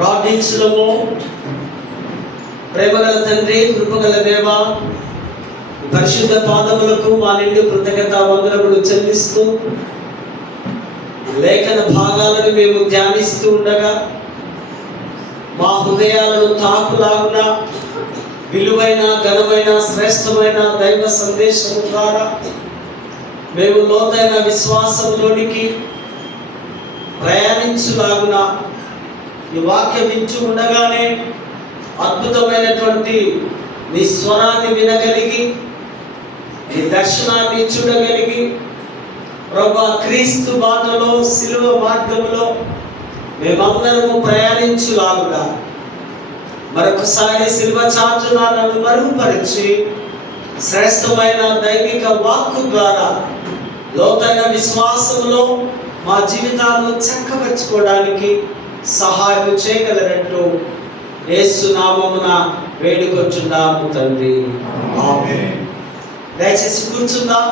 ప్రార్థించుదము. ప్రేమగల తండ్రి, కృపగల దేవ, పరిశుద్ధ పాదములకు మా నిండు కృతజ్ఞత వందనములు చెల్లిస్తూ లేఖన భాగాలను మేము ధ్యానిస్తూ ఉండగా మా హృదయాలను తాకులాగున విలువైన, ఘనమైన, శ్రేష్టమైన దైవ సందేశం ద్వారా మేము లోతైన విశ్వాసంలోనికి ప్రయాణించులాగున ఈ వాక్యం వింటూ ఉండగానే అద్భుతమైనటువంటి నీ స్వరాన్ని వినగలిగి, నీ దర్శనాన్ని చూడగలిగి, ప్రభువా క్రీస్తు బాటలో, శిలువ మార్గంలో మేమందరము ప్రయాణించులాగుగా మరొకసారి శిలువ చాటున నన్ను మరుగుపరిచి శ్రేష్టమైన దైవిక వాక్కు ద్వారా లోతైన విశ్వాసంలో మా జీవితాలను చక్కబరుచుకోవడానికి సహాయం చేయగలరంటూ యేసు నామమున వేడుకొచ్చున్నాము తండ్రి, ఆమేన్. దయచేసి కూర్చుందాం.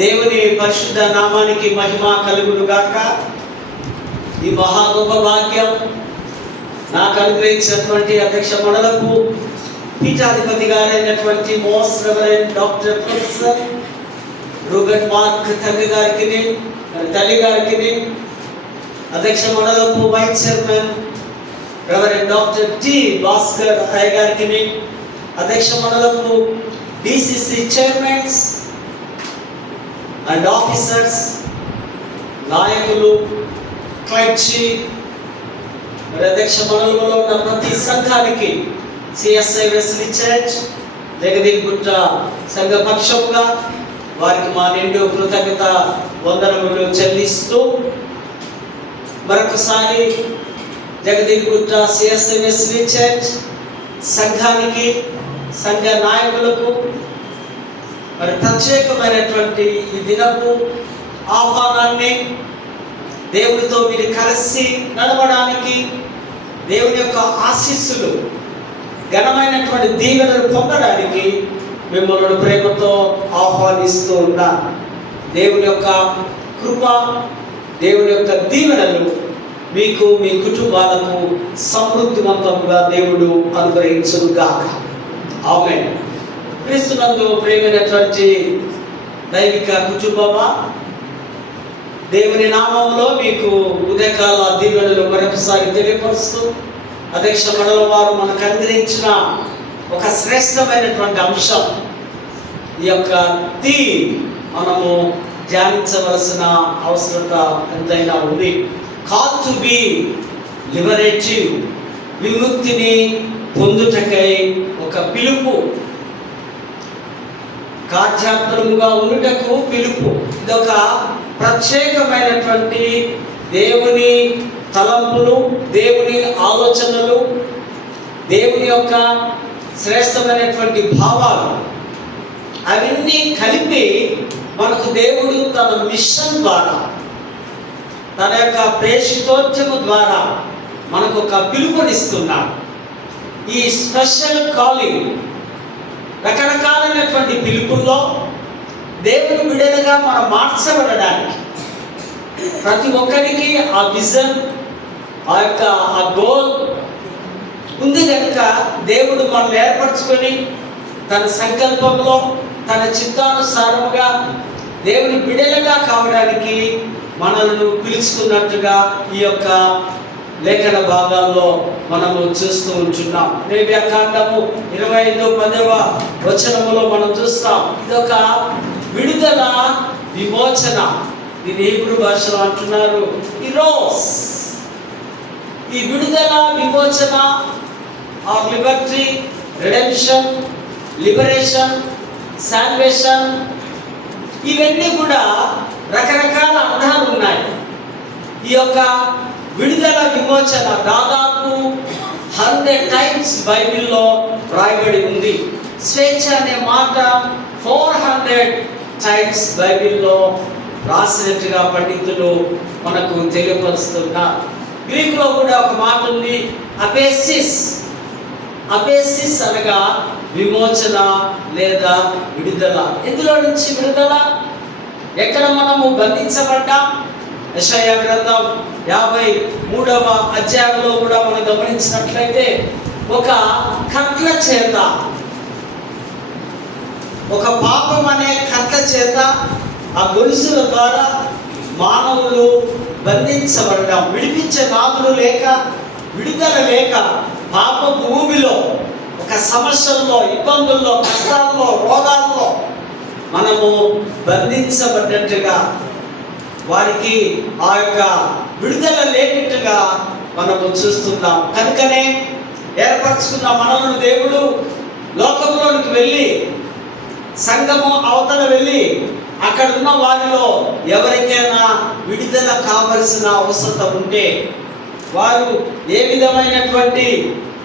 దేవుని పరిశుద్ధ నామానికి మహిమ కలుగును గాక. ఈ మహా గొప్ప భాగ్యం నాకు అనుగ్రహించినటువంటి అధ్యక్ష మండలకు పీఠాధిపతి గారైనటువంటి most reverend doctor professor Reuben Mark తండ్రి గారికి, తల్లి గారికి, అధ్యక్ష మండలకు vice chairman reverend doctor T Bhaskar అయ్య గారికి, అధ్యక్ష మండలకు డిసిసి చైర్మన్స్ అండ్ ఆఫీసర్స్, నాయకులు, క్లర్జీ, అధ్యక్ష మండలంలో ఉన్న ప్రతి సంఘానికి, సిఎస్ఐ వెస్లీ చర్చ్ జగదీగుట్ట సంఘ పక్షంగా వారికి మా నిండు కృతజ్ఞత వందనములు చెల్లిస్తూ మరొకసారి జగదీగుట్ట సిఎస్ఐ వెస్లీ చర్చ్ సంఘానికి, సంఘ నాయకులకు మరి ప్రత్యేకమైనటువంటి ఈ దినపు ఆహ్వానాన్ని, దేవునితో మీరు కలిసి నడవడానికి, దేవుని యొక్క ఆశీస్సులు, ఘనమైనటువంటి దీవెనలు పొందడానికి మిమ్మల్ని ప్రేమతో ఆహ్వానిస్తూ ఉన్నా. దేవుని యొక్క కృప, దేవుని యొక్క దీవెనలు మీకు, మీ కుటుంబాలకు సమృద్ధివంతంగా దేవుడు అనుగ్రహించుగాక. ఆమేన్. క్రీస్తునందు ప్రియమైనటువంటి దైవిక కుటుంబమా, దేవుని నామంలో మీకు ఉదయకాల దీవెనలు మరొకసారి తెలియపరుస్తూ అధ్యక్ష మండలం వారు మనకు అనుగ్రహించిన ఒక శ్రేష్టమైనటువంటి అంశం, ఈ యొక్క మనము ధ్యానించవలసిన అవసరత ఎంతైనా ఉంది. కాల్ టు బి లిబరేటివ్, విముక్తిని పొందుటకై ఒక పిలుపు, ఆధ్యాత్మికంగా ఉండుటకు పిలుపు. ఇదొక ప్రత్యేకమైనటువంటి దేవుని తలంపులు, దేవుని ఆలోచనలు, దేవుని యొక్క శ్రేష్టమైనటువంటి భావాలు అవన్నీ కలిపి మనకు దేవుడు తన మిషన్ ద్వారా, తన యొక్క ప్రేషితోద్యము ద్వారా మనకు ఒక పిలుపునిస్తున్నాడు. ఈ స్పెషల్ కాలింగ్, రకరకాలైనటువంటి పిలుపుల్లో దేవుని బిడ్డలుగా మనం మార్చబడడానికి ప్రతి ఒక్కరికి ఆ విజన్, ఆ గోల్ ఉంది కనుక దేవుడు మనల్ని ఏర్పరచుకొని తన సంకల్పంలో, తన చిత్తానుసారముగా దేవుని బిడ్డలుగా కావడానికి మనల్ని పిలుచుకున్నట్టుగా ఈ యొక్క లేఖన భాగాల్లో మనము చూస్తూ ఉంటున్నాం. లేవ్యాకాండము 25:10 వచనములో మనం చూస్తాం. ఇదొక విడుదల, విమోచన. దీని హీబ్రూ భాషలో అంటున్నారు ఇరోస్. ఈ విడుదల, విమోచన, or liberty, redemption, liberation, salvation, ఇవన్నీ కూడా రకరకాల అర్థాలు ఉన్నాయి. ఈ యొక్క విడుదల, విమోచన దాదాపు 100 టైమ్స్ బైబిల్లో రాయబడి ఉంది. స్వేచ్ఛ అనే మాట 400 టైమ్స్ బైబిల్లో రాసినట్టుగా పండితులు మనకు తెలియపరుస్తున్నారు. గ్రీకులో కూడా ఒక మాట ఉంది, అపేసిస్. అపేసిస్ అనగా విమోచన లేదా విడుదల. ఎందులో నుంచి విడుదల? ఎక్కడ మనము బంధించబడ్డాం? యెషయా గ్రంథం 53వ అధ్యాయంలో కూడా మనం గమనించినట్లయితే ఒక కట్ల చేత, ఒక పాపం అనే కట్ల చేత, ఆ గొలుసుల ద్వారా మానవులు బంధించబడడం, విడిపించే నాదులు లేక, విడుదల లేక, పాప భూమిలో ఒక సమస్యల్లో, ఇబ్బందుల్లో, కష్టాల్లో, రోగాల్లో మనము బంధించబడ్డట్టుగా, వారికి ఆ యొక్క విడుదల లేనట్టుగా మనము చూస్తున్నాం. కనుకనే ఏర్పరచుకున్న మనలను దేవుడు లోకంలోనికి వెళ్ళి, సంఘము అవతల వెళ్ళి, అక్కడ ఉన్న వారిలో ఎవరికైనా విడుదల కావలసిన అవసరం ఉంటే, వారు ఏ విధమైనటువంటి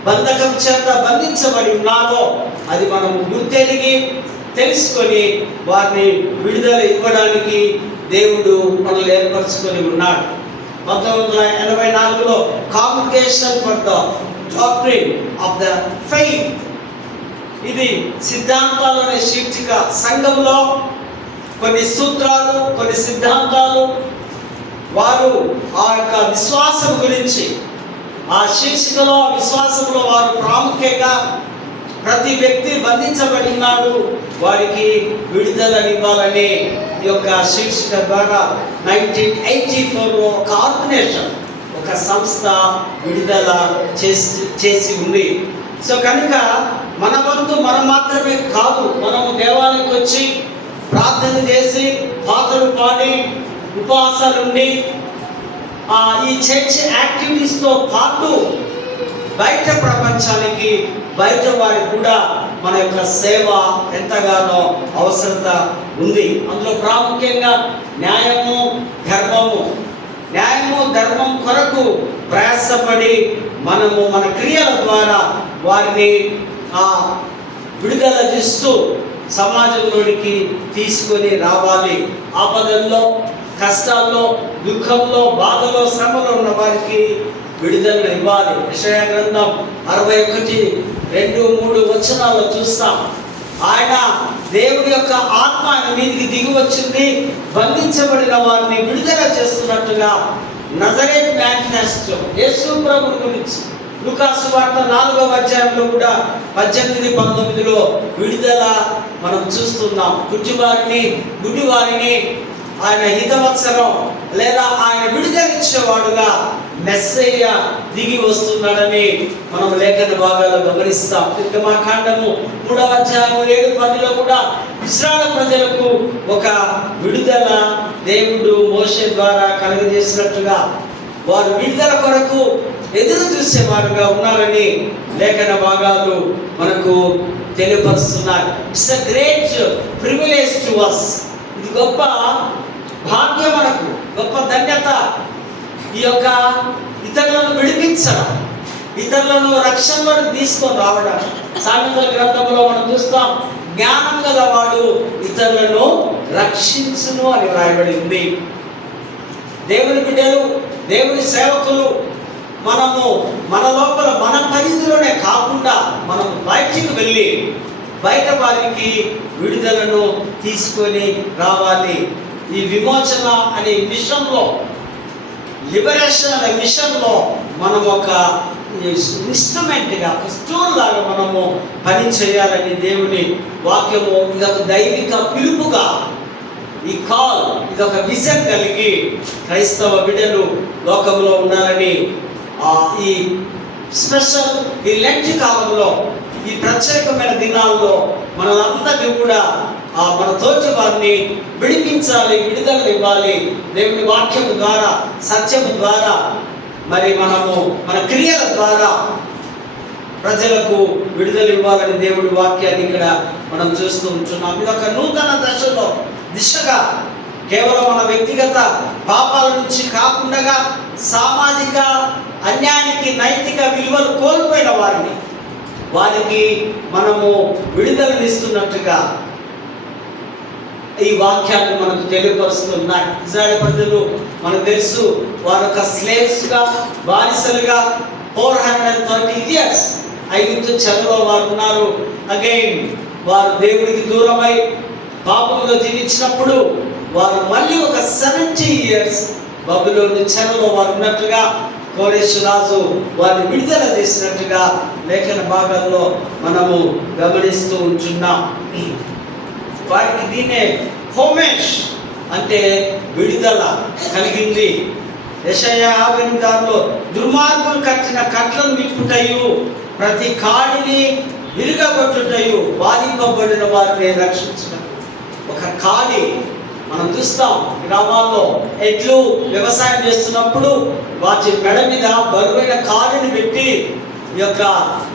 బంధకం చేత బంధించబడి ఉన్నారో అది మనము గుర్తెరిగి తెలుసుకొని వారిని విడుదల ఇవ్వడానికి దేవుడు మనల్ని ఏర్పరచుకొని ఉన్నాడు. 1984లో congregation for the doctrine of the faith, ఇది సిద్ధాంతాలు అనే శీర్షిక, సంఘంలో కొన్ని సూత్రాలు, కొన్ని సిద్ధాంతాలు, వారు ఆ యొక్క విశ్వాసం గురించి, ఆ శీర్షికలో విశ్వాసంలో వారు ప్రాముఖ్యంగా ప్రతి వ్యక్తి బంధించబడినాడు, వారికి విడుదలనివ్వాలనే ఈ యొక్క శీర్షిక ద్వారా 1984లో ఒక ఆర్గనైజేషన్, ఒక సంస్థ విడుదల చేసి ఉంది. సో కనుక మన వంతు మనం మాత్రమే కాదు, మనము దేవాలయానికి వచ్చి ప్రార్థన చేసి, పాటలు పాడి, ఉపవాసాలుండి, ఈ చర్చ్ యాక్టివిటీస్తో పాటు బయట ప్రపంచానికి, బయట వారికి కూడా మన యొక్క సేవ ఎంతగానో అవసరత ఉంది. అందులో ప్రాముఖ్యంగా న్యాయము, ధర్మము, న్యాయము ధర్మం కొరకు ప్రయాసపడి మనము మన క్రియల ద్వారా వారిని విడుదల చేస్తూ సమాజంలోనికి తీసుకొని రావాలి. ఆపదల్లో, కష్టాల్లో, దుఃఖంలో, బాధలో, శ్రమలో ఉన్న వారికి విడుదల ఇవ్వాలి. యెషయా గ్రంథం 61, 2, 3 వచనాల్లో చూస్తాం. ఆయన దేవుడి యొక్క ఆత్మ ఆయన మీదికి దిగి వచ్చింది, బంధించబడిన వారిని విడుదల చేస్తున్నట్టుగా నజరేతు మేనిఫెస్టో యేసు ప్రభువు గురించి లూకా సువార్త 4వ అధ్యాయంలో కూడా 18, 19లో విడుదల మనం చూస్తున్నాం. గుడ్డి వారిని ఆయన హితవత్సరం లేదా ఆయన విడుదల ఇచ్చేవాడుగా మెస్సయ్య దిగి వస్తున్నాడని మనం లేఖన భాగాల్లో గమనిస్తాం. నిర్గమకాండము 3వ అధ్యాయం 7, 10లో కూడా ఇశ్రాయేలు ప్రజలకు ఒక విడుదల దేవుడు మోషే ద్వారా కలుగజేసినట్టుగా వారు విడుదల కొరకు ఎదురు చూసేవారుగా ఉన్నారని లేఖన భాగాలు మనకు తెలియపరుస్తున్నాయి. It's a great privilege to us. ఇది గొప్ప భాగ్యం, మనకు గొప్ప ధన్యత. ఈ యొక్క ఇతరులను విడిపించడం, ఇతరులను రక్షణలోకి తీసుకొని రావడం. సామెతల గ్రంథంలో మనం చూస్తాం, జ్ఞానం గలవాడు ఇతరులను రక్షించును అని వ్రాయబడింది. దేవుని బిడ్డలు, దేవుని సేవకులు మనము మన లోపల, మన పరిధిలోనే కాకుండా మనం బయటికి వెళ్ళి బయట వారికి విడుదలను తీసుకొని రావాలి. ఈ విమోచన అనే మిషన్లో, లిబరేషన్ అనే మిషన్లో మనం ఒక ఇన్స్ట్రుమెంట్గా, ఒక స్టూల్ లాగా మనము పని చేయాలని దేవుని వాక్యము ఇదొక దైవిక పిలుపుగా, ఈ కాల్ ఇదొక విజన్ కలిగి క్రైస్తవ బిడ్డలు లోకంలో ఉండాలని ఈ స్పెషల్ ఈ లెంట్ కాలంలో, ఈ ప్రత్యేకమైన దినాల్లో మనందరినీ కూడా మన తోటి వారిని విడిపించాలి, విడుదల ఇవ్వాలి. దేవుని వాక్యం ద్వారా, సత్యము ద్వారా, మరి మనము మన క్రియల ద్వారా ప్రజలకు విడుదల ఇవ్వాలని దేవుడి వాక్యాన్ని ఇక్కడ మనం చూస్తూ ఉంటున్నాం. ఇది ఒక నూతన దిశగా కేవలం మన వ్యక్తిగత పాపాల నుంచి కాకుండా సామాజిక అన్యాయానికి, నైతిక విలువలు కోల్పోయిన వారికి మనము విడుదలనిస్తున్నట్టుగా ఈ వాక్యాన్ని మనకు తెలియపరుస్తున్నాయి. ఇజ్రాయేల్ ప్రజలు మనకు తెలుసు, వారు ఒక స్లేవ్స్గా, బానిసలుగా 430 years ఐగుప్తు చెరలో వారు ఉన్నారు. అగైన్ వారు దేవుడికి దూరమై పాపంలో జీవించినప్పుడు వారు మళ్ళీ ఒక 70 years బబులోను చెరలో వారు ఉన్నట్టుగా కోరెషు రాజు వారిని విడుదల చేసినట్టుగా లేఖన భాగాల్లో మనము గమనిస్తూ ఉంటున్నాం. వారికి దీన్నే హోమేష్ అంటే విడుదల కలిగింది. యెషయా 58:6లో దుర్మార్గులు కట్టిన కట్లను విప్పుటయు ప్రతి కాడిని విరుగగొట్టుటయు బాధింపబడిన వారిని రక్షించడం. ఒక కాడి మనం చూస్తాం గ్రామాల్లో ఎడ్లు వ్యవసాయం చేస్తున్నప్పుడు వాటి మెడ మీద బరువైన కాడిని పెట్టి ఈ యొక్క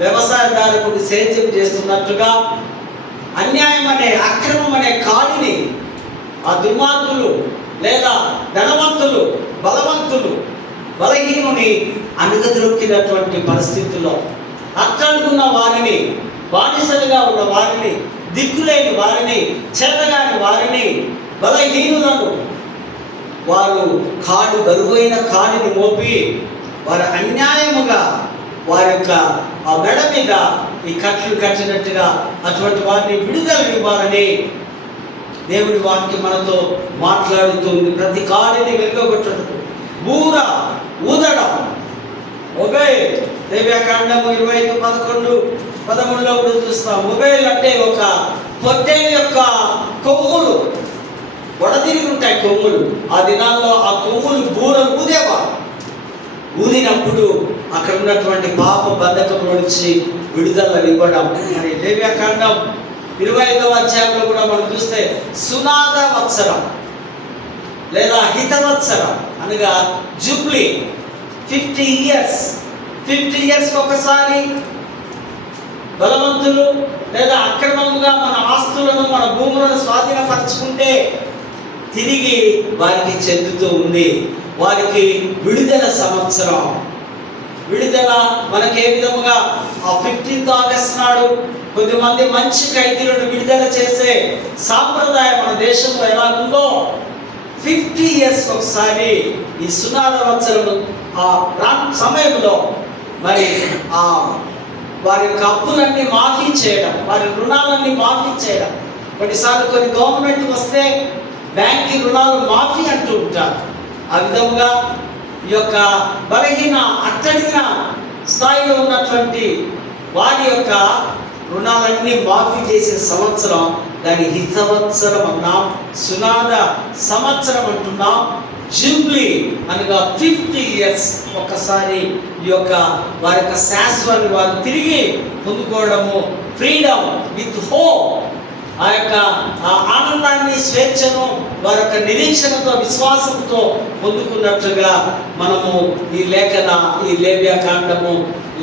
వ్యవసాయదారులకు సేద్యం చేస్తున్నట్టుగా అన్యాయం అనే అక్రమం అనే కాడిని ఆ దుర్మార్గులు లేదా ధనవంతులు బలవంతులు బలహీనుని అణగద్రొక్కినటువంటి పరిస్థితుల్లో అట్టడుగున్న వారిని, బానిసలుగా ఉన్న వారిని, దిక్కులేని వారిని, చేతగాని వారిని, బలహీనులను వారు బరువైన కాడిని మోపి వారు అన్యాయముగా వారి యొక్క ఆ మెడ మీద ఈ కట్లు కట్టినట్టుగా అటువంటి వారిని విడుదల ఇవ్వాలని దేవుడి వాక్యం మనతో మాట్లాడుతుంది. ప్రతి కాడిని వెలుగొట్టడం, బూర ఊదడం. మొబైల్ దేవ్యాకాండము 25:11-13లో కూడా చూస్తాం. మొబైల్ అంటే ఒక పొట్టేలు యొక్క కొమ్ములు వడదిరిగి ఉంటాయి. కొమ్ములు ఆ దినాల్లో ఆ కొమ్ములు బూరలు ఊదేవారు. ఊదినప్పుడు అక్కడ ఉన్నటువంటి పాప బంధకం నుంచి విడుదల ఇవ్వడం. మరి లేవ్యాకాండం 25వ అధ్యాయంలో కూడా మనం చూస్తే సునాద వత్సరం లేదా హితవత్సరం అనగా జూబ్లీ 50 years ఒకసారి బలవంతులు లేదా అక్రమంగా మన ఆస్తులను మన భూములను స్వాధీనపరచుకుంటే తిరిగి వారికి చెందుతూ ఉంది. వారికి విడుదల సంవత్సరం. విడుదల మనకి ఏ విధముగా ఆ 15th ఆగస్ట్ నాడు కొద్దిమంది మంచి ఖైదీలను విడుదల చేసే సాంప్రదాయం మన దేశంలో ఎలా ఉందో 50 years ఒకసారి ఈ సునాద వత్సరము ఆ సమయంలో మరి ఆ వారి యొక్క అప్పులన్నీ మాఫీ చేయడం, వారి రుణాలన్నీ మాఫీ చేయడం. కొన్నిసార్లు కొన్ని గవర్నమెంట్ వస్తే బ్యాంక్ రుణాలు మాఫీ అంటూ ఉంటారు. ఆ విధముగా ఈ యొక్క బలహీన అట్టడిగిన స్థాయిలో ఉన్నటువంటి వారి యొక్క రుణాలన్నీ మాఫీ చేసే సంవత్సరం, దాని హితవత్సరం అన్నాం, సునాద సంవత్సరం అంటున్నాం. జూబ్లీ అనగా 50 years ఒకసారి ఈ యొక్క వారి యొక్క శాశ్వతాన్ని వారు తిరిగి పొందుకోవడము, ఫ్రీడమ్ విత్ హోప్, ఆ యొక్క ఆనందాన్ని, స్వేచ్ఛను వారి యొక్క నిరీక్షణతో, విశ్వాసంతో పొందుకున్నట్లుగా మనము ఈ లేవ్యాకాండము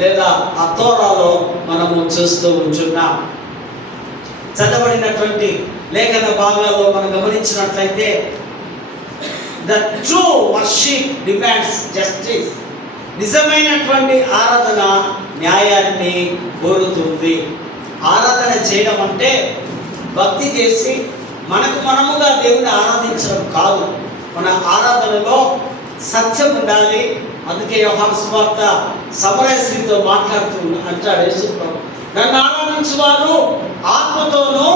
లేదా ఆ తోరాలో మనము చూస్తూ ఉంటున్నాం. చదవబడినటువంటి లేఖన భాగాల్లో మనం గమనించినట్లయితే the true worship demands justice. నిజమైనటువంటి ఆరాధన న్యాయాన్ని కోరుతుంది. ఆరాధన చేయడం అంటే భక్తి చేసి మనముగా దేవుని ఆరాధించడం కాదు. మన ఆరాధనలో సత్యం ఉండాలి. అందుకే యోహాను సువార్త సమరయ స్త్రీతో మాట్లాడుతూ అంటాడు యేసు ప్రభు, నన్ను ఆరాధించువారు ఆత్మతోనూ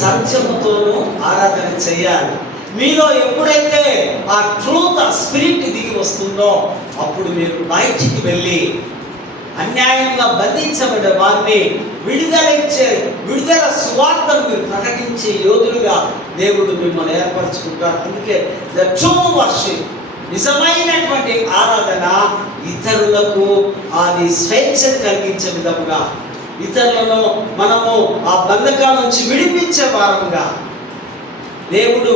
సత్యముతోనూ ఆరాధన చేయాలి. మీలో ఎప్పుడైతే ఆ ట్రూత్, ఆ స్పిరిట్ దిగి వస్తుందో అప్పుడు మీరు బయటికి వెళ్ళి అన్యాయంగా బంధించబడ్డ వారిని విడుదల సువార్తను మీరు ప్రకటించే యోధులుగా దేవుడు మిమ్మల్ని ఏర్పరచుకుంటారు. అందుకే ద ట్రూ వర్షిప్, నిజమైనటువంటి ఆరాధన ఇతరులకు అది స్వేచ్ఛను కలిగించే విధముగా, ఇతరులను మనము ఆ బంధకాల నుంచి విడిపించే వారముగా. దేవుడు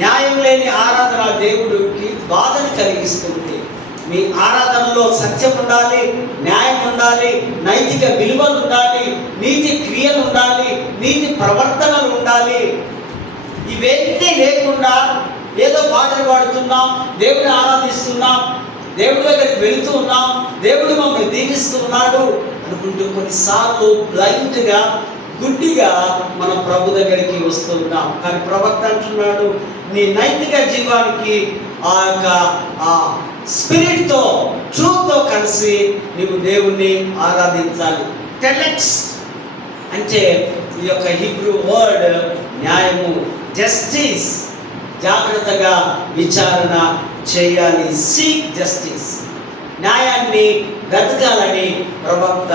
న్యాయం లేని ఆరాధన దేవుడికి బాధను కలిగిస్తుంది. మీ ఆరాధనలో సత్యం ఉండాలి, న్యాయం ఉండాలి, నైతిక విలువలు ఉండాలి, నీతి క్రియలు ఉండాలి, నీతి ప్రవర్తనలు ఉండాలి. ఇవేంటి లేకుండా ఏదో పాటలు పాడుతున్నాం, దేవుడిని ఆరాధిస్తున్నాం, దేవుడి దగ్గరికి వెళుతూ ఉన్నాం, దేవుడు మమ్మల్ని దీవిస్తూ ఉన్నాడు అనుకుంటూ కొన్నిసార్లు బ్లైండ్గా, గుడ్డిగా మనం ప్రభు దగ్గరికి వస్తూ ఉన్నాం. కానీ ప్రవక్త అంటున్నాడు, నీ నైతిక జీవానికి ఆ యొక్క ఆ స్పిరిట్తో, ట్రూత్తో కలిసి నీవు దేవుణ్ణి ఆరాధించాలి. టెలెక్స్ అంటే ఈ యొక్క హీబ్రూ వర్డ్ న్యాయము, జస్టిస్ జాగ్రత్తగా విచారణ చేయాలి. సీక్ జస్టిస్, న్యాయాన్ని వెతకాలని ప్రవక్త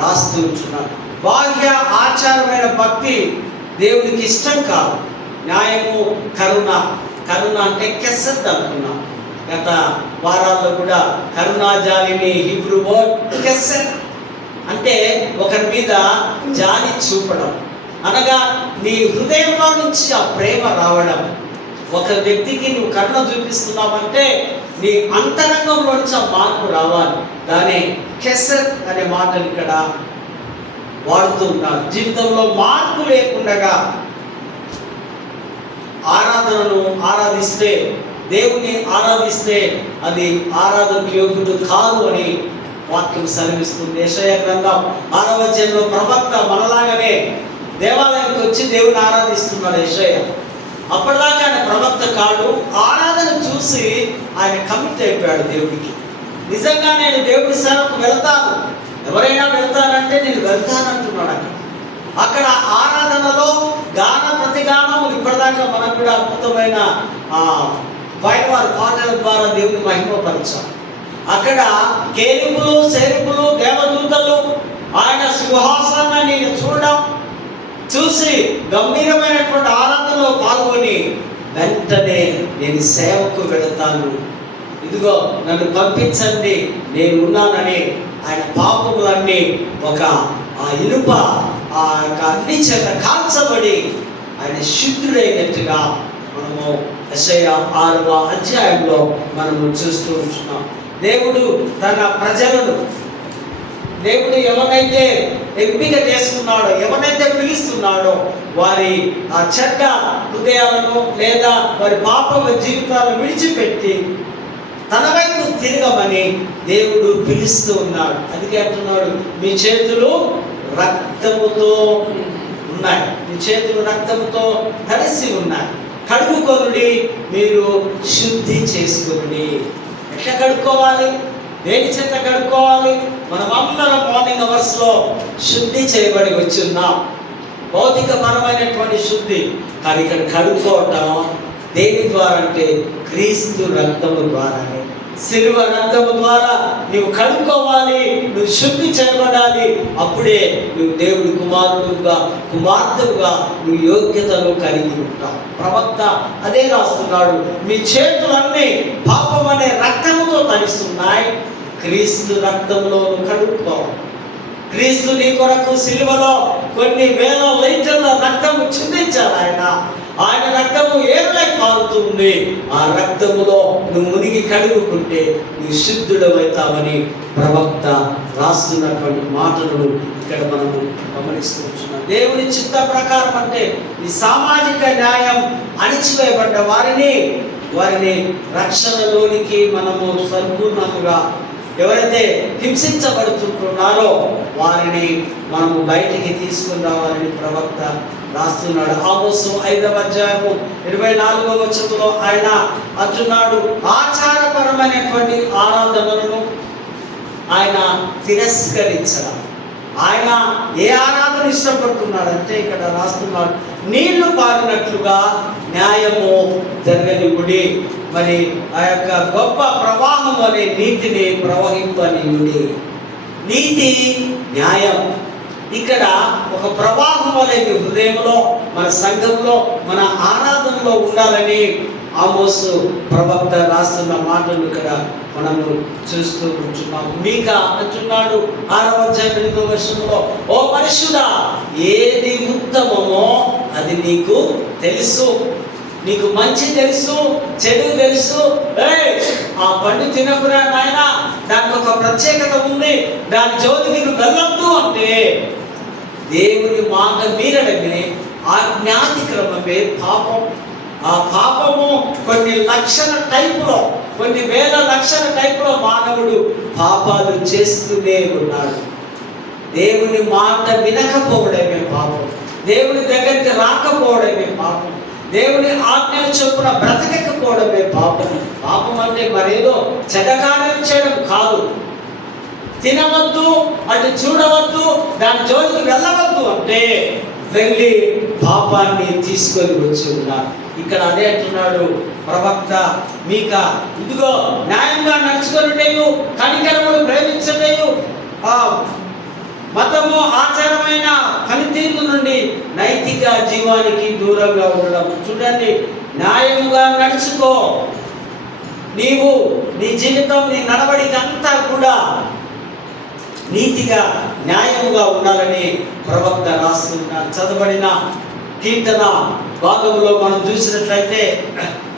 రాస్తూ ఉంటున్నాడు. బాహ్య ఆచారమైన భక్తి దేవునికి ఇష్టం కాదు. న్యాయము, కరుణ. కరుణ అంటే కెసత్ అనుకున్నాం గత వారాల్లో కూడా. కరుణాజాలిని హీబ్రూ వర్డ్ కెసత్ అంటే ఒకరి మీద జాలి చూపడం, అనగా నీ హృదయంలో నుంచి ఆ ప్రేమ రావడం. ఒక వ్యక్తికి నువ్వు కరుణ చూపిస్తున్నావంటే నీ అంతరంగంలో నుంచి ఆ మార్పు రావాలి. దానే కెసత్ అనే మాటలు ఇక్కడ వాడుతూ ఉన్నారు. జీవితంలో మార్పు లేకుండా ఆరాధనను ఆరాధిస్తే, దేవుని ఆరాధిస్తే అది ఆరాధన యోగ్యుడు కాదు అని వాక్యం సెలవిస్తుంది. యెషయా గ్రంథం 6వ అధ్యాయంలో ప్రవక్త మనలాగానే దేవాలయానికి వచ్చి దేవుని ఆరాధిస్తున్నాడు యెషయా. అప్పటిదాకా ఆయన ప్రవక్త కాడు. ఆరాధన చూసి ఆయన కమిట్ అయిపోయాడు దేవుడికి. నిజంగా నేను దేవుడి సేవకు వెళ్తాను, ఎవరైనా వెళ్తానంటే నేను వెళ్తానంటున్నాడు. అక్కడ ఆరాధనలో గాన ప్రతిగానం ఇప్పటిదాకా మనకు కూడా అద్భుతమైన బయటవారి పాటల ద్వారా దేవుని మహిమపరచాం. అక్కడ కేరింపులు, సేరింపులు, దేవదూతలు ఆయన సింహాసనాన్ని చూడడం, చూసి గంభీరమైనటువంటి ఆరాధనలో పాల్గొని వెంటనే నేను సేవకు వెళతాను, ఇదిగో నన్ను పంపించండి, నేను ఉన్నానని ఆయన పాపములన్నీ ఒక ఇనుప అగ్ని చేత కాల్చబడి ఆయన శుద్ధుడైనట్టుగా మనము యెషయా 6వ అధ్యాయంలో మనము చూస్తూ ఉంటున్నాం. దేవుడు తన ప్రజలను, దేవుడు ఎవరైతే ఎంపిక చేసుకున్నాడో, ఎవరైతే పిలుస్తున్నాడో వారి ఆ చెడ్డ హృదయాలను లేదా వారి పాప జీవితాలను విడిచిపెట్టి తన వైపు తిరగమని దేవుడు పిలుస్తూ ఉన్నాడు. అందుకే అంటున్నాడు, మీ చేతులు రక్తముతో ఉన్నాయి, మీ చేతులు రక్తముతో తడిసి ఉన్నాయి, కడుగుకొనుడి, మీరు శుద్ధి చేసుకొనుడి. ఎట్లా కడుక్కోవాలి? దేని చేత కడుక్కోవాలి? మనం అందరం మార్నింగ్ అవర్స్లో శుద్ధి చేయబడి వచ్చున్నాం, భౌతిక పరమైనటువంటి శుద్ధి. కానీ ఇక్కడ కడుక్కోవటం దేని ద్వారా అంటే క్రీస్తు రక్తము ద్వారానే. సిలువ రక్తము ద్వారా నువ్వు కడుక్కోవాలి, నువ్వు శుద్ధి చేయబడాలి. అప్పుడే నువ్వు దేవుడి కుమారుడుగా, కుమార్తెగా నువ్వు యోగ్యతను కలిగి ఉంటావు. ప్రవక్త అదే రాస్తున్నాడు, మీ చేతులన్నీ పాపం అనే రక్తముతో తడిస్తున్నాయి, క్రీస్తు రక్తంలో కడుక్కో. క్రీస్తు నీ కొరకు సిలువలో కొన్ని వేల లీటర్ల రక్తము చిందించాడు. ఆయన రక్తము ఏర్లై పారుతుంది. ఆ రక్తములో నువ్వు మునిగి కడుగుకుంటే నువ్వు శుద్ధుడవుతావని ప్రవక్త రాస్తున్నటువంటి మాటలను ఇక్కడ మనము గమనిస్తున్నాం. దేవుని చిత్త ప్రకారం అంటే ఈ సామాజిక న్యాయం, అణిచివేయబడ్డ వారిని రక్షణలోనికి మనము సంపూర్ణంగా, ఎవరైతే హింసించబడుతుంటున్నారో వారిని మనము బయటికి తీసుకుని రావాలని ప్రవక్త రాస్తున్నాడు. ఆమోసు 5వ అధ్యాయము 24వ వచనంలో ఆయన అంటున్నాడు, ఆచారపరమైనటువంటి ఆరాధనలను ఆయన తిరస్కరించడం. ఆయన ఏ ఆరాధన ఇష్టపడుతున్నాడంటే ఇక్కడ రాస్తున్నాడు, నీళ్లు పారినట్లుగా న్యాయము జరగనివ్వుడి, మరి ఆ యొక్క గొప్ప ప్రవాహం అనే నీతిని ప్రవహింపనివ్వుడి. నీతి, న్యాయం ఇక్కడ ఒక ప్రవాహం అనే హృదయంలో, మన సంఘంలో, మన ఆరాధనలో ఉండాలని ఆమోసు ప్రవక్త రాస్తున్న మాటలు ఇక్కడ మనము చూస్తూ ఉంటున్నాం. మీకా అంటున్నాడు 6వ అధ్యాయం 8వ వచనంలో, ఓ మనుషుడా, ఏది ఉత్తమమో అది నీకు తెలుసు, నీకు మంచి తెలుసు, చెడు తెలుసు. ఆ పండు తినకురా నాయన, దానికి ఒక ప్రత్యేకత ఉంది, దాని జోలికి నువ్వు వెళ్ళొద్దు అంటే దేవుని మాట మీరడమే ఆజ్ఞాతిక్రమమే పాపం. ఆ పాపము కొన్ని లక్షల టైపులో, కొన్ని వేల లక్షల టైపులో మానవుడు పాపాలు చేస్తూనే ఉన్నాడు. దేవుని మాట వినకపోవడమే పాపం, దేవుని దగ్గరికి రాకపోవడమే పాపం, దేవుని ఆజ్ఞలు చొప్పున బ్రతకకపోవడమే పాపం. పాపం అంటే మరేదో చెడ్డకార్యం చేయడం కాదు. తినవద్దు, అటు చూడవద్దు, దాని జోలికి వెళ్ళవద్దు అంటే వెళ్ళి పాపాన్ని తీసుకొని వచ్చి ఉన్నారు. ఇక్కడ అదే అంటున్నాడు ప్రవక్త మీకా, ఇదిగో న్యాయంగా నడుచుకున్నటయు కనికరమును ప్రేమించటయు మతము ఆచారమైన పనితీరు నుండి నైతిక జీవానికి దూరంగా ఉండడం. చూడండి, న్యాయముగా నడుచుకో. నీవు నీ జీవితం, నీ నడవడిక అంతా కూడా నీతిగా న్యాయముగా ఉండాలని ప్రవక్త రాస్తున్నాడు. చదవబడిన కీర్తన భాగంలో మనం చూసినట్లయితే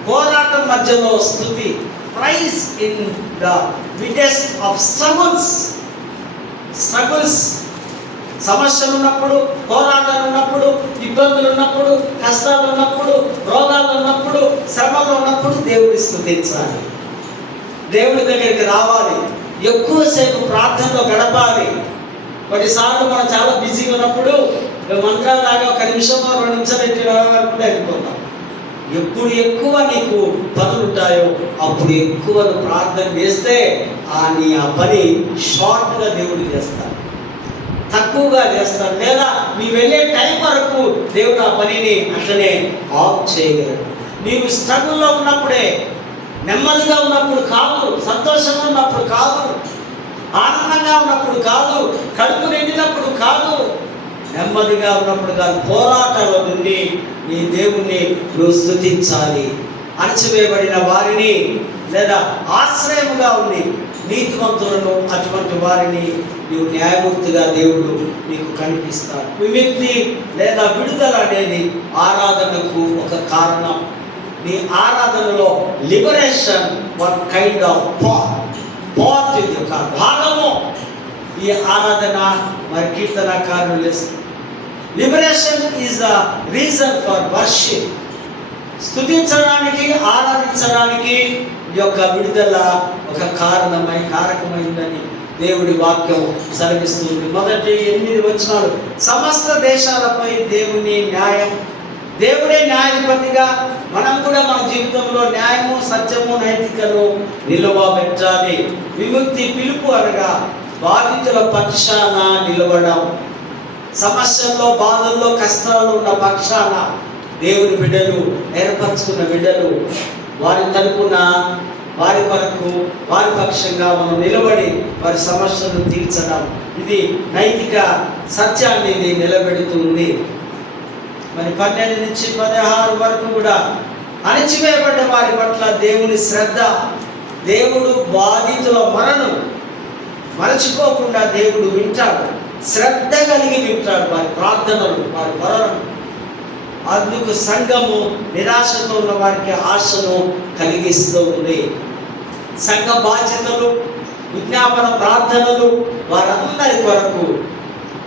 పోరాటం మధ్యలో స్తుతి, praise in the midst of struggles. సమస్యలు ఉన్నప్పుడు, పోరాటాలు ఉన్నప్పుడు, ఇబ్బందులు ఉన్నప్పుడు, కష్టాలు ఉన్నప్పుడు, రోగాలు ఉన్నప్పుడు, శ్రమలు ఉన్నప్పుడు దేవుడి స్తుతించాలి. దేవుడి దగ్గరికి రావాలి. ఎక్కువసేపు ప్రార్థనలో గడపాలి. కొన్నిసార్లు మనం చాలా బిజీగా ఉన్నప్పుడు మంత్రాలు లాగా 1 నిమిషంలో 2 నిమిషాలు కూడా వెళ్ళిపోతాం. ఎప్పుడు ఎక్కువ నీకు పనులు ఉంటాయో అప్పుడు ఎక్కువ ప్రార్థన చేస్తే నీ ఆ పని షార్ట్గా దేవుడు చేస్తాడు, తక్కువగా చేస్తాడు. లేదా నీ వెళ్ళే టైం వరకు దేవుడు ఆ పనిని అట్లనే ఆఫ్ చేయగలడు. నీవు స్ట్రగుల్లో ఉన్నప్పుడే, నెమ్మదిగా ఉన్నప్పుడు కాదు, సంతోషంగా ఉన్నప్పుడు కాదు, ఆనందంగా ఉన్నప్పుడు కాదు, కడుపు నిండినప్పుడు కాదు, నెమ్మదిగా ఉన్నప్పుడు కాదు, పోరాటాల నుండి నీ దేవుణ్ణి నువ్వు స్తుతించాలి. అణచివేయబడిన వారిని లేదా ఆశ్రయముగా ఉండి నీతివంతులను, అటువంటి వారిని నీవు న్యాయమూర్తిగా దేవుడు నీకు కనిపిస్తాడు. విముక్తి లేదా విడుదల అనేది ఆరాధనకు ఒక కారణం. నీ ఆరాధనలో liberation one kind of part ఇది ఒక భాగము. ఈ ఆరాధన మరి కీర్తనకారులు చేస్తారు. Liberation is the reason for worship. స్తుతించడానికి, ఆరాధించడానికి ఈ యొక్క విడుదల ఒక కారకమైందని దేవుడి వాక్యం సెలవిస్తుంది. మొదటి 8 వచనాలు, సమస్త దేశాలపై దేవుని న్యాయం. దేవుడే న్యాయాధిపతిగా మనం కూడా మన జీవితంలో న్యాయము, సత్యము, నైతికను నిలవబెట్టాలి. విముక్తి పిలుపు అనగా బాధితుల పక్షాన నిలవడం. సమస్యల్లో, బాధల్లో, కష్టాల్లో ఉన్న పక్షాన దేవుని బిడ్డలు, ఏర్పరచుకున్న బిడ్డలు, వారి తరపున, వారి కొరకు, వారి పక్షంగా మనం నిలబడి వారి సమస్యలను తీర్చడం. ఇది నైతిక సత్యాన్ని నిలబెడుతుంది. మరి 12 నుంచి 16 వరకు కూడా అణచివేయబడ్డ వారి పట్ల దేవుని శ్రద్ధ. దేవుడు బాధితుల మరణం మరచిపోకుండా దేవుడు వింటాడు, శ్రద్ధ కలిగి వింటాడు వారి ప్రార్థనలు, వారి వరణను. అందుకు సంఘము నిరాశతో ఉన్న వారికి ఆశను కలిగిస్తూ ఉంది. సంఘ బాధ్యతలు, విజ్ఞాపన ప్రార్థనలు వారందరి కొరకు,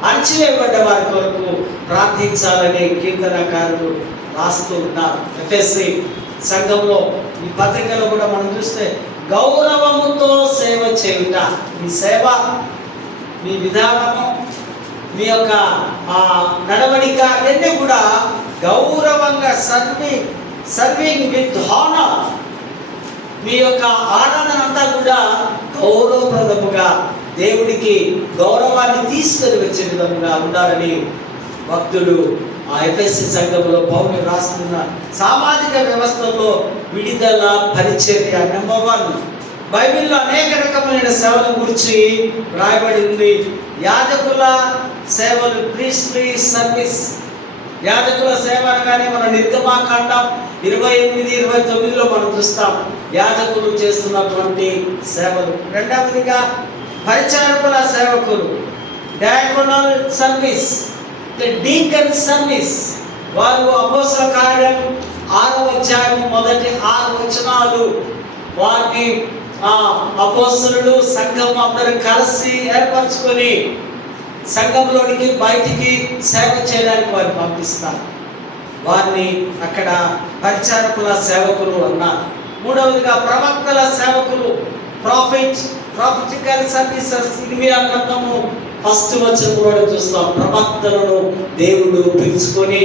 అణచివేయబడ్డ వారి కొరకు ప్రార్థించాలని కీర్తనకారులు రాస్తూ ఉన్నారు. ఎఫ్ఎస్సి సంఘంలో ఈ పత్రికలో కూడా మనం చూస్తే గౌరవముతో సేవ చేయుట. మీ సేవ, మీ విధానము, మీ యొక్క నడవడిక అన్నీ కూడా గౌరవంగా సర్వింగ్ విత్ హానర్. మీ యొక్క ఆరాధన అంతా కూడా గౌరవప్రదముగా, దేవుడికి గౌరవాన్ని తీసుకొని వచ్చే విధంగా ఉండాలని భక్తులు ఆ ఎఫెసీ సంఘంలో పౌలు రాస్తున్న సామాజిక వ్యవస్థలో విడుదల పరిచర్య నెంబర్ 1. బైబిల్లో అనేక రకమైన సేవల గురించి రాయబడి ఉంది. యాజకుల సేవలు, ప్రీస్ట్లీ సర్వీస్. యాజకుల సేవ అనగానే మన నిర్గమాకాండం 28-29లో మనం చూస్తాం యాజకులు చేస్తున్నటువంటి సేవలు. రెండవదిగా పరిచారకుల సేవకులు, డయాకోనల్ సర్వీస్, డీకన్ సర్వీస్. వారు అపోస్తల కార్యం 6వ అధ్యాయం మొదటి 6 వచనాలు వారిని అపోస్తలులు సంఘం అందరూ కలిసి ఏర్పరచుకొని సంఘంలోనికి బయటికి సేవ చేయడానికి వారిని పంపిస్తారు. వారిని అక్కడ పరిచారకుల సేవకులు అన్నారు. మూడవదిగా ప్రవక్తల సేవకులు, ప్రాఫిటికల్ సర్వీసెస్. ఇర్మియా గ్రంథము 1వ వచనంలో చూస్తాం. ప్రవక్తలను దేవుడు పిలుచుకొని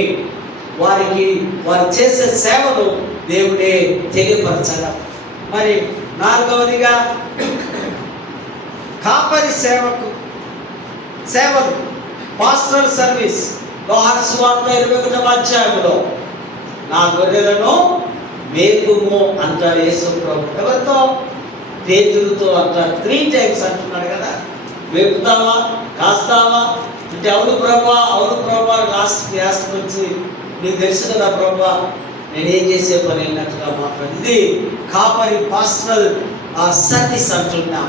వారు చేసే సేవను దేవుడే తెలియపరచడం. మరి 4వదిగా కాపరి సేవలు, పాస్టరల్ సర్వీస్. యోహాను సువార్త 21వ అధ్యాయంలో నా గొర్రెలను మేపుము అంటారు యేసు ప్రభు. ఎవరితో? పేతురుతో అంటారు. 3 times అంటున్నాడు కదా. మేపుతావా, కాస్తావా అంటే అవును ప్రభా, అవును ప్రభా. లాస్ట్కి వచ్చి నీకు తెలుసు కదా ప్రభా నేనేం చేసే పని అయినట్టుగా మాట్లాడు. ఇది కాపరి పాస్టరల్ సర్వీస్ అంటున్నా.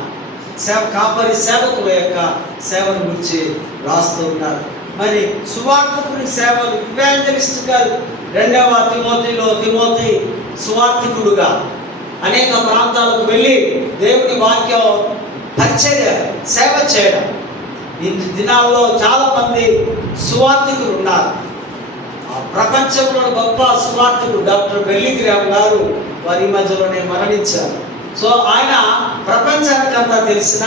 కాపరి సేవకుల యొక్క సేవను గురించి రాస్తూ ఉన్నారు. మరి సువార్థకుని సేవలు ఇవాంజలిస్టికల్ 2వ తిమోతి సువార్థికుడుగా అనేక ప్రాంతాలకు వెళ్ళి దేవుని వాక్యం పరిచర్య సేవ చేయడం. ఈ దినాల్లో చాలామంది సువార్థికులు ఉన్నారు. ప్రపంచంలో గొప్ప సువార్థికుడు డాక్టర్ బెల్లీ గ్రామ్ గారు వారి మధ్యలోనే మరణించారు. సో ఆయన ప్రపంచానికంతా తెలిసిన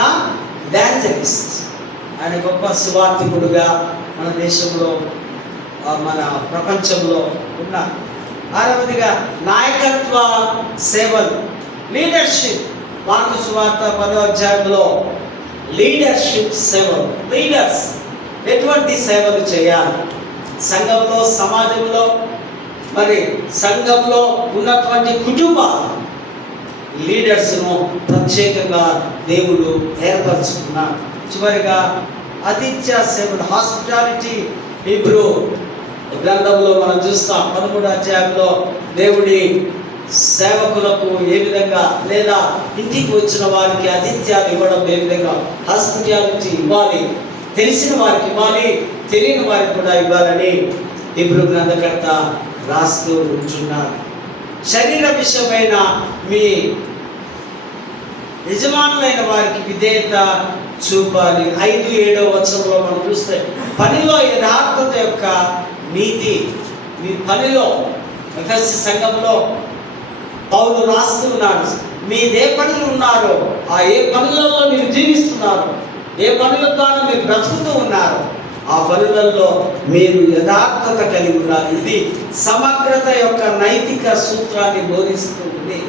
ఎవాంజలిస్ట్. ఆయన గొప్ప సువార్థికుడుగా మన దేశంలో మన ప్రపంచంలో ఉన్నారు. 6వదిగా నాయకత్వ సేవలు, లీడర్షిప్. మార్కు సువార్త 10వ అధ్యాయంలో లీడర్షిప్ సేవలు. లీడర్స్ ఎటువంటి సేవలు చేయాలి సంఘంలో, సమాజంలో, మరి సంఘంలో ఉన్నటువంటి కుటుంబాలు లీడర్స్ను ప్రత్యేకంగా దేవుడు ఏర్పరచుకున్నాడు. చివరిగా ఆతిథ్య సేవలు, హాస్పిటాలిటీ. హీబ్రూ గ్రంథంలో మనం చూస్తాం 13వ అధ్యాయంలో దేవుడి సేవకులకు ఏ విధంగా, లేదా ఇంటికి వచ్చిన వారికి ఆతిథ్యాలు ఇవ్వడం ఏ విధంగా, హాస్పిటాలిటీ ఇవ్వాలి, తెలిసిన వారికి ఇవ్వాలి, తెలియని వారికి కూడా ఇవ్వాలని హీబ్రూ గ్రంథకర్త రాస్తూ ఉంటున్నారు. శరీర విషయమైన మీ యజమానులైన వారికి విధేయత చూపాలి. 5-7వ వచనంలో మనం చూస్తే పనిలో యథార్థత యొక్క నీతి. మీ పనిలో ఎఫెసీ సంఘంలో పౌలు రాస్తూ ఉన్నాడు, మీరు ఏ పనులు ఉన్నారో, ఆ ఏ పనులలో మీరు జీవిస్తున్నారో, ఏ పనుల ద్వారా మీరు బ్రతుకుతూ ఉన్నారో ఆ పనులలో మీరు యథార్థత కలిగి ఉండాలి. ఇది సమగ్రత యొక్క నైతిక సూత్రాన్ని బోధిస్తూ ఉంది.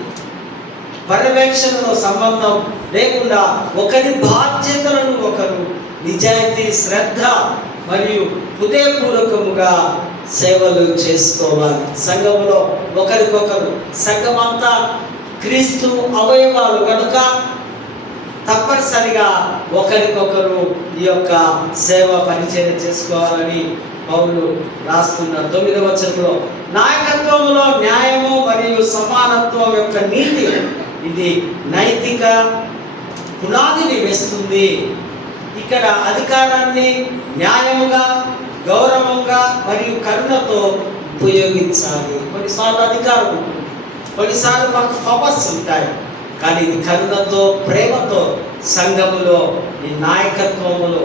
పర్యవేక్షణలో సంబంధం లేకుండా ఒకరి బాధ్యతలను ఒకరు నిజాయితీ, శ్రద్ధ మరియు హృదయపూర్వకముగా సేవలు చేసుకోవాలి. సంఘంలో ఒకరికొకరు, సంఘమంతా క్రీస్తు అవయవాలు కనుక తప్పనిసరిగా ఒకరికొకరు ఈ యొక్క సేవ పరిచర్య చేసుకోవాలని పౌలు రాస్తున్నారు. 9వ వచనంలో నాయకత్వంలో న్యాయము మరియు సమానత్వం యొక్క నీతి, ఇది నైతిక పునాదిని వేస్తుంది. ఇక్కడ అధికారాన్ని న్యాయముగా, గౌరవంగా మరియు కరుణతో ఉపయోగించాలి. కొన్నిసార్లు అధికారం ఉంటుంది, కొన్నిసార్లు మనకు పవర్స్ ఉంటాయి, కానీ ఇది కరుణతో, ప్రేమతో సంఘములో, ఈ నాయకత్వములో,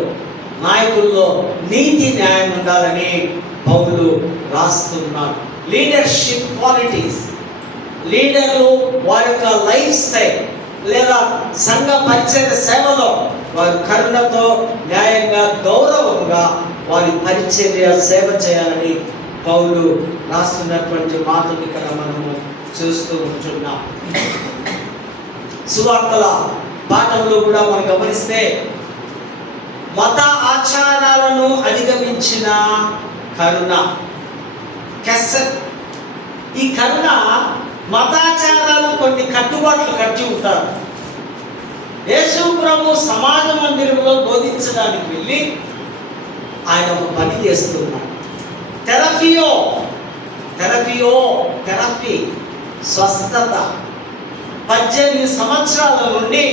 నాయకుల్లో నీతి న్యాయం ఉండాలని పౌలు రాస్తున్నాడు. Leadership qualities. లీడర్లు వారి యొక్క లైఫ్ స్టైల్ లేదా సంఘ పరిచయ సేవలో వారు కరుణతో, న్యాయంగా, గౌరవంగా వారి పరిచర్య సేవ చేయాలని పౌలు రాస్తున్నటువంటి మాటలు ఇక్కడ మనము చూస్తూ ఉంటున్నాం. సువార్తల పాఠంలో కూడా మనం గమనిస్తే మత ఆచారాలను అధిగమించిన కరుణ. ఈ కరుణ మతాచారాలు కొన్ని కట్టుబాట్లు కట్టి ఉంటారు. యేసు ప్రభు సమాజ మందిరంలో బోధించడానికి వెళ్ళి ఆయన ఒక పని చేస్తున్నాడు. థెరపీ స్వస్థత. 18 సంవత్సరాల నుండి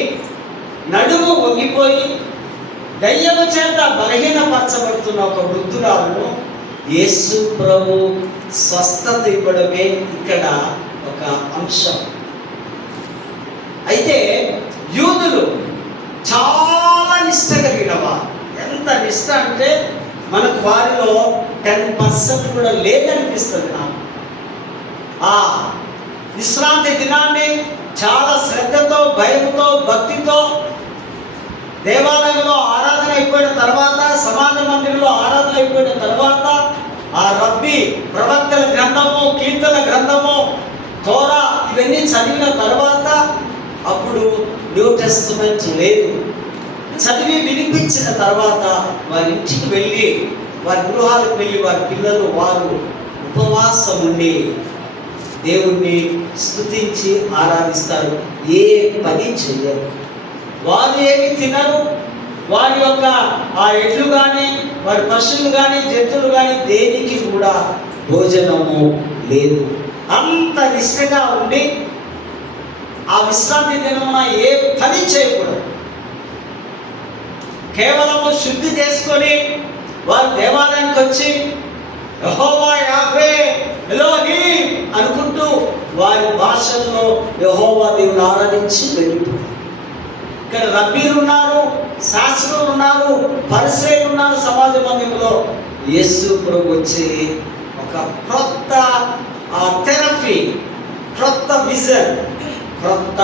నడుము వంగిపోయి దయ్యము చేత బలహీనపరచబడుతున్న ఒక వృద్ధురాలను యేసు ప్రభు స్వస్థత ఇవ్వడమే ఇక్కడ ఒక అంశం. అయితే యూదులు చాలా నిష్ట కలిగిన వారు. ఎంత నిష్ట అంటే మనకు వారిలో 10% కూడా లేదనిపిస్తుంది నాకు. ఆ విశ్రాంతి దినాన్ని చాలా శ్రద్ధతో, భయంతో, భక్తితో దేవాలయంలో ఆరాధన అయిపోయిన తర్వాత, సమాజ మందిరంలో ఆరాధన అయిపోయిన తర్వాత ఆ రబ్బీ ప్రవక్తల గ్రంథము, కీర్తన గ్రంథము, తోరా ఇవన్నీ చదివిన తర్వాత అప్పుడు న్యూ టెస్టమెంట్ లేదు. చదివి వినిపించిన తర్వాత వారి ఇంటికి వెళ్ళి వారి గృహాలకు వెళ్ళి వారి పిల్లలు వారు ఉపవాసం ఉండి దేవుణ్ణి స్తుతించి ఆరాధిస్తారు. ఏ పని చెయ్యరు, వారు ఏమి తినరు. వారి యొక్క ఆ ఎడ్లు కానీ వారి పశువులు కానీ జంతువులు కానీ దేనికి కూడా భోజనము లేదు. అంత నిష్ఠగా ఉండి ఆ విశ్రాంతి దినమున ఏ పని చేయకూడదు. కేవలము శుద్ధి చేసుకొని వారు దేవాలయానికి వచ్చి యెహోవా యాహ్వే ఎలోహీం అనుకుంటూ వారి భాషల్లో యెహోవా దేవుని ఆరాధించి వెళ్ళిపోయారు. ఇక్కడ రబ్బీలు ఉన్నారు, శాస్త్రులు ఉన్నారు, పరిసయ్యులు ఉన్నారు. సమాజ మందిరంలో యేసు ప్రభు వచ్చి ఒక క్రొత్త థెరపీ, క్రొత్త విజన్, క్రొత్త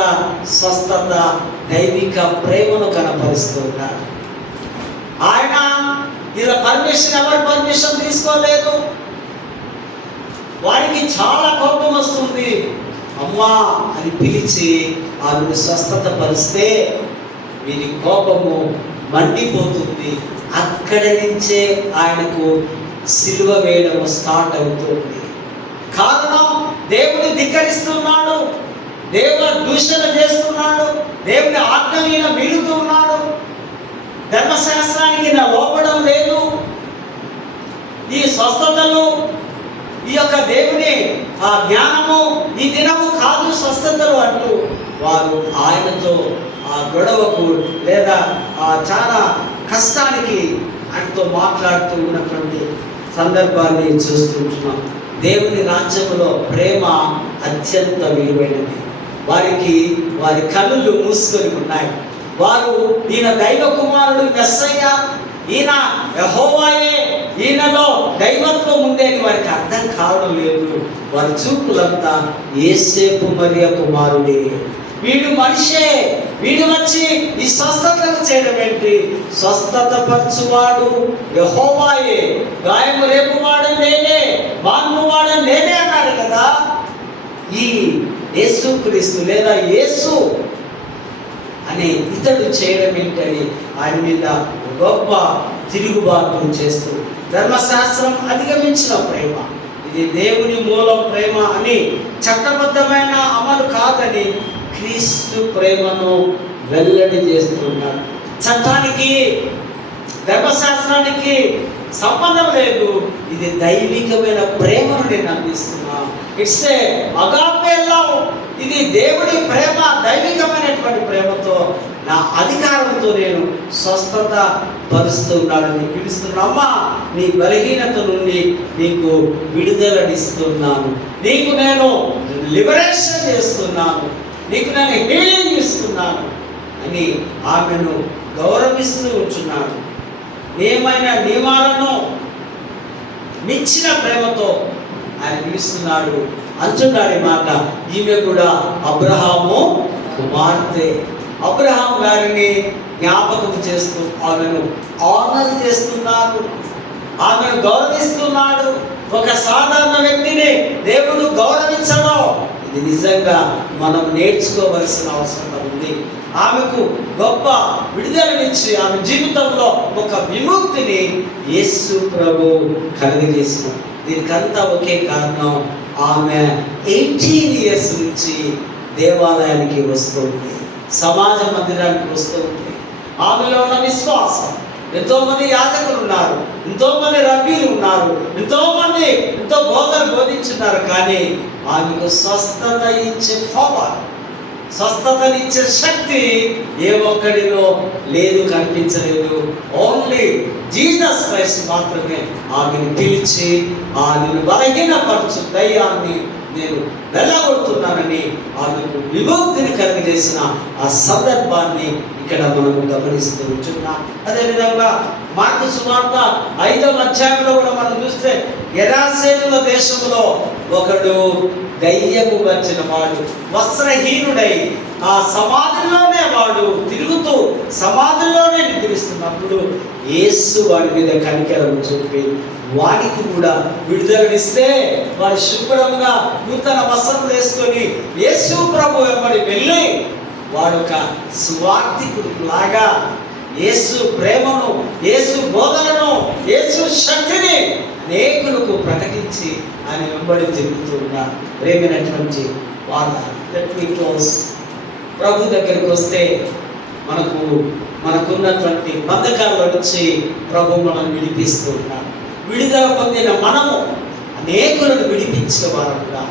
స్వస్థత, దైవిక ప్రేమను కనపరుస్తున్నారు. ఆయన ఇలా ఎవరి పర్మిషన్ తీసుకోలేదు. వారికి చాలా కోపం వస్తుంది. అమ్మా అని పిలిచి ఆమెను స్వస్థత పరిస్తే వీరి కోపము మండిపోతుంది. అక్కడి నుంచే ఆయనకు సిలువ వేయడం స్టార్ట్ అవుతుంది. కారణం, దేవుని ధిక్కరిస్తున్నాడు, దేవుని దూషణ చేస్తున్నాడు, దేవుని ఆజ్ఞలను మీరుతూ ఉన్నాడు, ధర్మశాస్త్రానికి నా లోపడం లేదు. ఈ స్వస్థతలు, ఈ యొక్క దేవుని ఆ జ్ఞానము ఈ దినము కాదు స్వస్థతలు అంటూ వారు ఆయనతో ఆ గొడవకు లేదా ఆ చాలా కష్టానికి ఆయనతో మాట్లాడుతూ ఉన్నటువంటి సందర్భాన్ని చూస్తుంటున్నాం. దేవుని రాజ్యంలో ప్రేమ అత్యంత విలువైనది. వారి కన్నులు మూసుకొని ఉన్నాయి. వారు ఈయన దైవ కుమారుడు మెస్సయ్య, ఈయన యెహోవాయే, ఈయనలో దైవత్వం ఉందని వారికి అర్థం కావడం లేదు. వారి చూపులంతా యేసేపు మరియ కుమారుడే, వీడు మనిషే, వీడు వచ్చి ఈ స్వస్థతను చేయడం ఏంటి? స్వస్థత పరచువాడు యెహోవాయే, గాయము రేపువాడు నేనే, మాన్పువాడు నేనే అన్నాడు కదా. ఈ యేసుక్రీస్తు లేదా యేసు అనే ఇతడు చేయడం ఏంటని ఆయన మీద గొప్ప తిరుగుబాటు చేస్తూ, ధర్మశాస్త్రం అధిగమించిన ప్రేమ, ఇది దేవుని మూలం ప్రేమ అని, చట్టబద్ధమైన అమలు కాదని క్రీస్తు ప్రేమను వెల్లడి చేస్తున్నాడు. చట్టానికి ధర్మశాస్త్రానికి సంబంధం లేదు. ఇది దైవికమైన ప్రేమను నేను అందిస్తున్నా. It's a agape love. ఇది దేవుడి ప్రేమ, దైవికమైనటువంటి ప్రేమతో నా అధికారంతో నేను స్వస్థత పరుస్తున్నానని పిలుస్తున్నాను. అమ్మా, నీ బలహీనత నుండి నీకు విడుదలనిస్తున్నాను, నీకు నేను లిబరేషన్ చేస్తున్నాను, నీకు నేను హీలింగ్ ఇస్తున్నాను అని ఆమెను గౌరవిస్తూ ఉంటున్నాడు. ఏమైనా నియమాలను మించిన ప్రేమతో ఆయన పిలుస్తున్నాడు. అంటున్నాడు ఈ మాట, ఈమె కూడా అబ్రహాము కుమార్తె. అబ్రహాం గారిని జ్ఞాపకం చేస్తూ ఆమెను ఆనర్ చేస్తున్నాడు, ఆమెను గౌరవిస్తున్నాడు. ఒక సాధారణ వ్యక్తిని దేవుడు గౌరవించడం, ఇది నిజంగా మనం నేర్చుకోవలసిన అవసరం ఉంది. ఆమెకు గొప్ప విడుదలనిచ్చి ఆమె జీవితంలో ఒక విముక్తిని యేసు ప్రభు కలుగజేసినాడు. దీనికంతా ఒకే కారణం, ఆమె 18 ఇయర్స్ నుంచి దేవాలయానికి వస్తుంది, సమాజ మందిరానికి వస్తుంది. ఆమెలో ఉన్న విశ్వాసం, ఎంతోమంది యాజకులు ఉన్నారు, ఎంతోమంది రబ్బీలు ఉన్నారు, ఎంతో బోధన బోధించున్నారు, కానీ ఆమెకు స్వస్థత ఇచ్చే పవర్, స్వస్థతనిచ్చే శక్తి ఏ ఒక్కడిలో లేదు, కనిపించలేదు. ఓన్లీ జీసస్ క్రైస్ట్ మాత్రమే ఆమెను పిలిచి ఆమెను బలహీనపరచు దయ్యాన్ని నేను వెళ్ళగొడుతున్నానని ఆమెకు విముక్తిని కలిగజేసిన ఆ సందర్భాన్ని ఇక్కడ మనము గమనిస్తూ ఉంటున్నాం. అదేవిధంగా మార్కు సువార్త 5వ అధ్యాయంలో కూడా మనం చూస్తే, గెరాసేనుల దేశంలో ఒకడు దయ్యము వచ్చిన వాడు వస్త్రహీనుడై ఆ సమాధిలోనే వాడు తిరుగుతూ సమాధిలోనే నిద్రిస్తున్నప్పుడు యేసు వాడి మీద కనికరం చూపి వాడికి కూడా విడుదలనిస్తే వాడు శుభ్రంగా నూతన వస్త్రం వేసుకొని యేసు ప్రభు వెంబడి వెళ్ళి వాడు ఒక సువార్థికుడు లాగా యేసు ప్రేమను, యేసు బోధనను, యేసు శక్తిని అనేకులకు ప్రకటించి ఆయన వెంబడి తిరుగుతూ ఉన్నారు. ప్రేమైనటువంటి వాళ్ళ లెట్ మీ క్లోజ్. ప్రభు దగ్గరికి వస్తే మనకున్నటువంటి బంధకాల నుంచి ప్రభు మనం విడిపిస్తూ ఉన్నాడు. విడుదల పొందిన మనము అనేకులను విడిపించే వారముగా,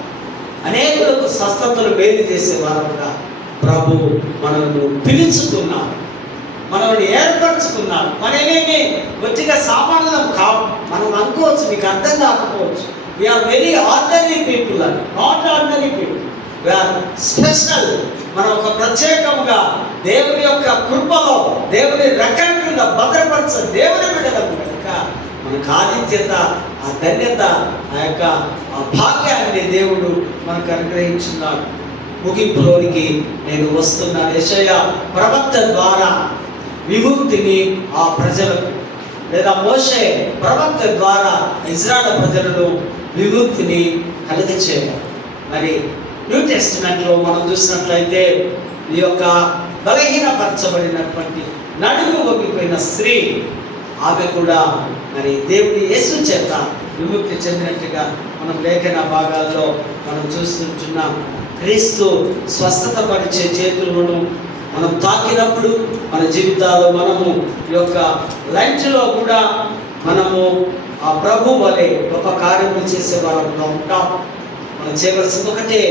అనేకులకు స్వస్థతలు మేలు చేసే వారముగా ప్రభు మనల్ని పిలుచుకున్నాడు, మనల్ని ఏర్పరచుకున్నాడు. మనమేమి గట్టిగా సామాన్యం కావు. మనం అనుకోవచ్చు, మీకు అర్థం కాకపోవచ్చు. వీఆర్ వెరీ ఆర్డినరీ పీపుల్ అని. Not ordinary people, we are special. మనం ఒక ప్రత్యేకంగా దేవుని యొక్క కృపలో, దేవుని రెక్కల కింద భద్రపరచ దేవుని బిడ్డలకు కనుక మనకు ఆదిత్యత, ఆ ధన్యత, ఆ యొక్క భాగ్యాన్ని దేవుడు మనకు అనుగ్రహించున్నాడు. ముగింపులోనికి నేను వస్తున్నాను. యెషయా ప్రవక్త ద్వారా విముక్తిని ఆ ప్రజలకు, లేదా మోషే ప్రవక్త ద్వారా ఇజ్రాయేల్ ప్రజలను విముక్తిని కలుగచేయాలి. మరి న్యూ టెస్టిమెంట్లో మనం చూసినట్లయితే ఈ యొక్క బలహీనపరచబడినటువంటి నడుము వంగిపోయిన స్త్రీ, ఆమె కూడా మరి దేవుని యేసు చేత విముక్తి చెందినట్టుగా మనం లేఖన భాగాల్లో మనం చూస్తుంటున్నాం. క్రీస్తు స్వస్థత పరిచే చేతులను మనం తాకినప్పుడు మన జీవితాల్లో మనము ఈ యొక్క లంచ్లో కూడా మనము ఆ ప్రభు వలె గొప్ప కార్యములు చేసే వారంగా ఉంటాం. మనం చేయవలసింది ఒకటే,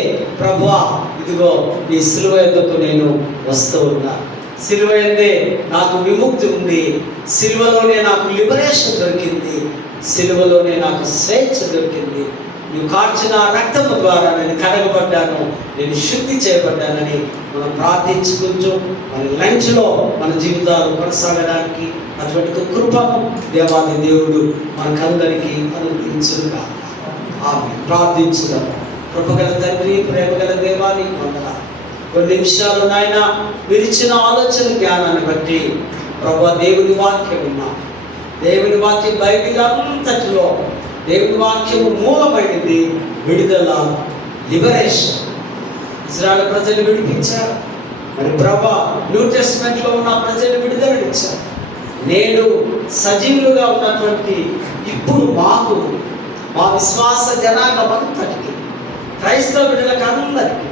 ప్రభువా ఇదిగో నీ సిలువ యొద్దకు నేను వస్తూ ఉన్నా. సిలువ యందే నాకు విముక్తి ఉంది, సిలువలోనే నాకు లిబరేషన్ దొరికింది, సిలువలోనే నాకు స్వేచ్ఛ దొరికింది. నువ్వు కార్చిన రక్తము ద్వారా నేను కడగబడ్డాను, నేను శుద్ధి చేయబడ్డానని మనం ప్రార్థించుకుంటూ మరి లంచ్లో మన జీవితాలు కొనసాగడానికి అటువంటి కృపను దేవాది దేవుడు మనకందరికీ అనుగ్రహించుగా. ఆమె ప్రార్థించుదాం. కృపగల తండ్రి, ప్రేమగల దేవాని వందనాలు. కొన్ని నిమిషాలు నాయన విరిచిన ఆలోచన జ్ఞానాన్ని బట్టి ప్రభువా దేవుని వాక్యం విన్నాం. దేవుని వాక్యం బైబిల్ అంతటిలో దేవుని వాక్యము మూలమైనది విడుదల, లిబరేషన్. ఇజ్రాయేల్ ప్రజలు విడిపించారు. మరి ప్రభా న్యూ టెస్టిమెంట్లో ఉన్న ప్రజలు విడుదలనిచ్చారు. నేడు సజీవులుగా ఉన్నటువంటి ఇప్పుడు మాకు, మా విశ్వాస జనాంగం అంతటికి, క్రైస్తవ బిడ్డలకు అందరికీ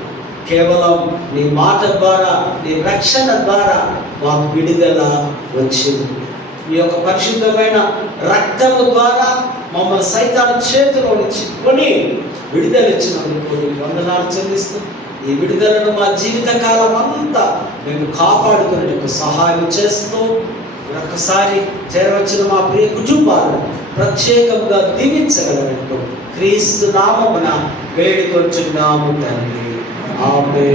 కేవలం నీ మాట ద్వారా, నీ రక్షణ ద్వారా మాకు విడుదల వచ్చింది. ఈ యొక్క పరిశుద్ధమైన రక్తము ద్వారా మమ్మల్ని సైతాను చేతిలో నుంచి కొని విడుదల ఇచ్చినందుకు వందనాలు చెల్లిస్తూ ఈ విడుదలను మా జీవితకాలం అంతా మేము కాపాడుకునేందుకు సహాయం చేస్తూ మరొకసారి చేరవచ్చిన మా ప్రియ కుటుంబాలను ప్రత్యేకంగా దీవించగలరంటూ క్రీస్తు నామమున వేడుకొంచున్నాము తండ్రి. ఆమేన్.